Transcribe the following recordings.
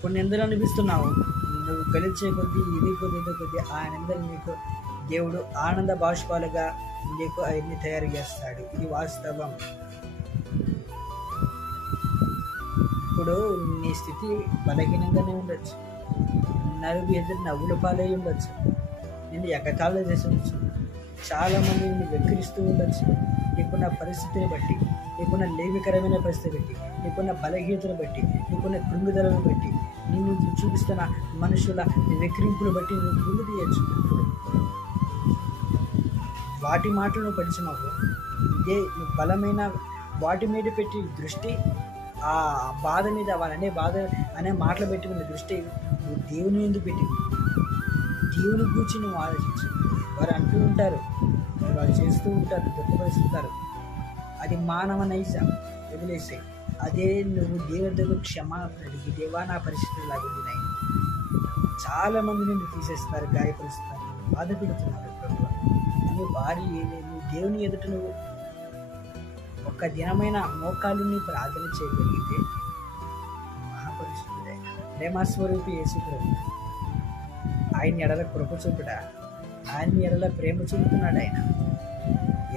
ఇప్పుడు నిందలు అనిపిస్తున్నావు, నువ్వు గెలిచే కొద్దీ ఇది కొద్ది ఆ నిందలు నీకు దేవుడు ఆనంద బాష్పాలుగా నీకు అవన్నీ తయారు చేస్తాడు. ఇది వాస్తవం. ఇప్పుడు నీ స్థితి బలహీనంగానే ఉండొచ్చు, నలుగురు ఎదురు నవ్వుల పాలై ఉండొచ్చు, నిన్ను ఎగతాళి చేసి ఉండొచ్చు, చాలామంది నిన్ను వెక్కిరిస్తూ ఉండొచ్చు. నీకున్న పరిస్థితిని బట్టి, నీకున్న లేమికరమైన పరిస్థితి బట్టి, నీకున్న బలహీనతను బట్టి, నీకున్న కృంగుదలను బట్టి, నిన్ను చూపిస్తున్న మనుషుల వెక్కిరింపులు బట్టి నువ్వు కృంగు తీయచ్చు. వాటి మాటలను పడిచినావు, ఇదే నువ్వు బలమైన వాటి మీద పెట్టి దృష్టి, ఆ బాధ మీద వాళ్ళనే బాధ అనే మాటలు పెట్టుకున్న దృష్టి నువ్వు దేవుని ఎందుకు పెట్టింది. దేవుని గురించి నువ్వు ఆలోచించు. వారు అంటూ ఉంటారు, వాళ్ళు చేస్తూ ఉంటారు, దుఃఖపరుస్తుంటారు, అది మానవ నైజం, వదిలేసాయి. అదే నువ్వు దేవుని దగ్గర క్షమాపణ అడిగి, దేవా నా పరిస్థితులు లాగుంది నాయన, చాలా మంది నిన్ను తీసేస్తారు, గాయపరుస్తారు, బాధ పెడుతున్నారు. నువ్వు నువ్వు దేవుని ఎదుట నువ్వు ఒక్క దినమైన మోకాలుని ప్రార్థన చేయగలిగితే మహాపరిశుద్ధుడే ప్రేమస్వరూపి యేసు ప్రభు. ఆయన ఎడల కృప చూపుడా, ఆయన ఎడల ప్రేమ చూపుతున్నాడు. ఆయన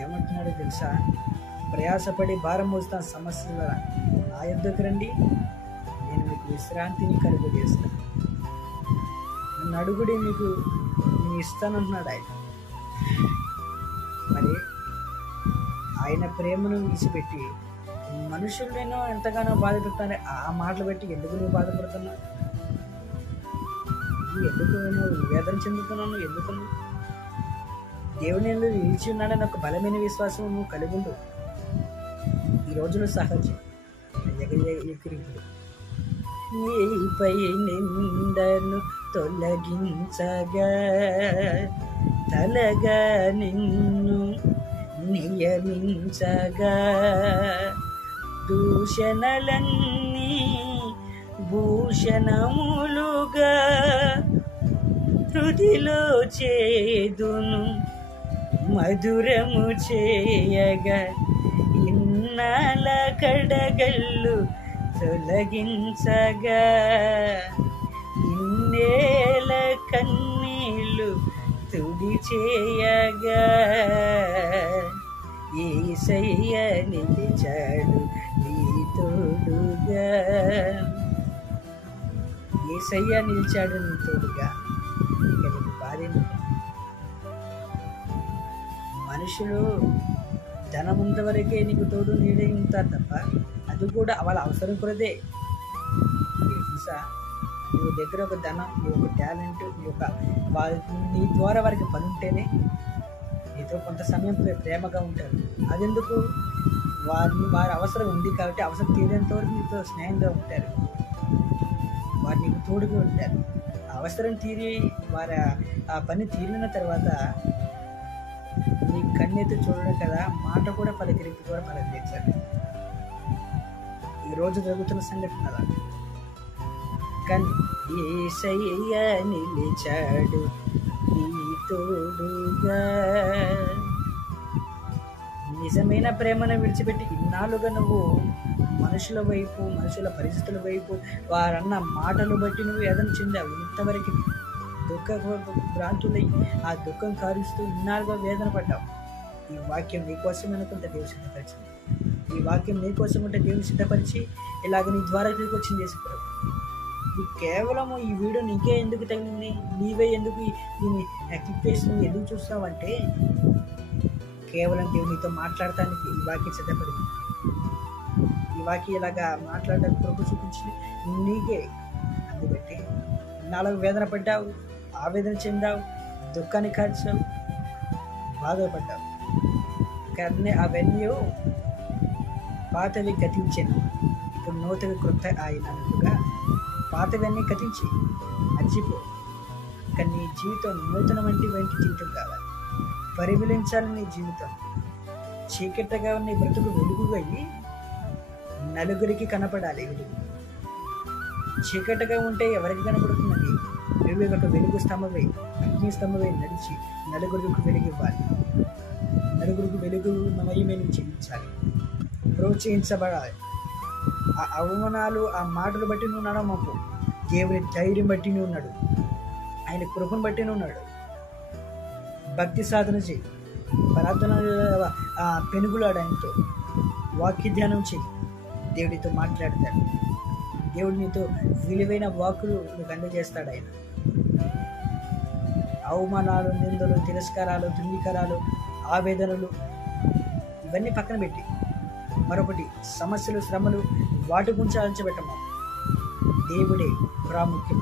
ఏమంటున్నాడో తెలుసా? ప్రయాసపడి భారం మోస్తున్న సమస్యల నా యొద్దకు రండి, నేను మీకు విశ్రాంతిని కలుగు చేస్తాను. నన్ను అడుగుడి, మీకు నేను ఇస్తానంటున్నాడు ఆయన. మరి ఆయన ప్రేమను విడిచిపెట్టి మనుషులను ఎంతగానో బాధ పెడతానే ఆ మాటలు పెట్టి ఎందుకు నువ్వు బాధపడుతున్నావు? ఎందుకు నువ్వు వేదన చెందుతున్నావు? ఎందుకు దేవుని నిలిచి ఉన్నాడని ఒక బలమైన విశ్వాసం నువ్వు కలిగి ఉండు. ఈ రోజులో సహజం ఎగిరింపులు. నీపై నిందను తొలగించగా తలగా నిన్ను నియమించగా దూషణలన్నీ భూషణములుగా హృదిలో చేదును మధురము చేయగా ఇన్నాళ్ళ కడగళ్ళు తొలగించగా ఇన్నేళ్ళ కన్నీళ్ళు తుడి చేయగా యేసయ్య నిలిచాడు నీ తోడుగా. యేసయ్య నిలిచాడు నీ తోడుగా. ఇక నీకు భార్య మనుషులు ధనముంత వరకే నీకు తోడు నీడే ఉంటారు తప్ప అది కూడా వాళ్ళ అవసరం కొరదే. తెలుసా, నీ దగ్గర ఒక ధనం, నీ ఒక టాలెంట్, నీ ద్వారా వారికి పని ఉంటేనే నీతో కొంత సమయం ప్రేమగా ఉంటారు. అదెందుకు? వారి అవసరం ఉంది కాబట్టి అవసరం తీరేంత వరకు నీతో స్నేహంగా ఉంటారు, వారు నీకు తోడుగా ఉంటారు. అవసరం తీరి వారి ఆ పని తీరిన తర్వాత నీ కన్నెత్తి చూడడం కదా, మాట కూడా పలకరింపు కూడా పలకరించాలి. ఈరోజు జరుగుతున్న సంఘటన అలా. కానీ యేసయ్య నిలిచాడు నీ తోడుగా. నిజమైన ప్రేమను విడిచిపెట్టి ఇన్నాళ్ళుగా నువ్వు మనుషుల వైపు, మనుషుల పరిస్థితుల వైపు, వారన్న మాటలు బట్టి నువ్వు ఏదైనా చెందావు. ఇంతవరకు దుఃఖ భ్రాంతులై ఆ దుఃఖం కారుస్తూ ఇన్నాళ్ళుగా వేదన పడ్డావు. ఈ వాక్యం నీకోసం అనుకుంటే దేవుడు సిద్ధపరిచింది. ఈ వాక్యం నీకోసం ఉంటే దేవుడు సిద్ధపరిచి ఇలాగ నీ ద్వారా తిరిగి వచ్చింది చేసుకున్నావు. ఇది కేవలము ఈ వీడియో నీకే ఎందుకు తగిలింది, నీవే ఎందుకు దీన్ని క్లిక్ చేసి నువ్వు ఎందుకు చూస్తావంటే కేవలం దేవుడు నీతో మాట్లాడటానికి ఈ వాక్యం సిద్ధపడింది. ఈ వాక్యం ఇలాగా మాట్లాడడానికి ప్రభు చూపించింది నీకే. అందుబట్టి నాలుగు వేదన పడ్డావు, ఆవేదన చెందావు, దుఃఖాన్ని కాల్చావు, బాధపడ్డావు. కానీ అవన్నీ పాతవి గతించాను, ఇప్పుడు నూతన కృత అయినట్టుగా పాతవన్నీ గతించి మర్చిపో. కానీ నీ జీవితం నూతన వంటి జీవితం కావాలి. పరిమళించాలి నీ జీవితం. చీకటిగా ఉన్న బ్రతుకు వెలుగుగా అయ్యి నలుగురికి కనపడాలి. వెలుగు చీకటిగా ఉంటే ఎవరికి కనపడుతున్నది? నువ్వు ఒక వెలుగు స్తంభమై, అగ్ని స్తంభమై నడిచి నలుగురికి వెలుగివ్వాలి. నలుగురికి వెలుగుమయమే నువ్వు జీవించాలి, ప్రోత్సహించబడాలి. ఆ అవమానాలు, ఆ మాటలు బట్టి నువ్వు నడమకు. దేవుని ధైర్యం బట్టినే ఉన్నాడు, ఆయన కృపను బట్టినే ఉన్నాడు. భక్తి సాధన చేయి, ప్రార్థన పెనుగులాడు, ఆయనతో వాక్య ధ్యానం చేయి. దేవుడితో మాట్లాడతాడు, దేవుడు నీతో విలువైన వాక్కులు నీకు అందజేస్తాడు. ఆయన అవమానాలు, నిందలు, తిరస్కారాలు, ధృవీకరాలు, ఆవేదనలు ఇవన్నీ పక్కన పెట్టి మరొకటి సమస్యలు, శ్రమలు వాటి గురించి ఆలోచించబెట్టమా. దేవుడే ప్రాముఖ్యం.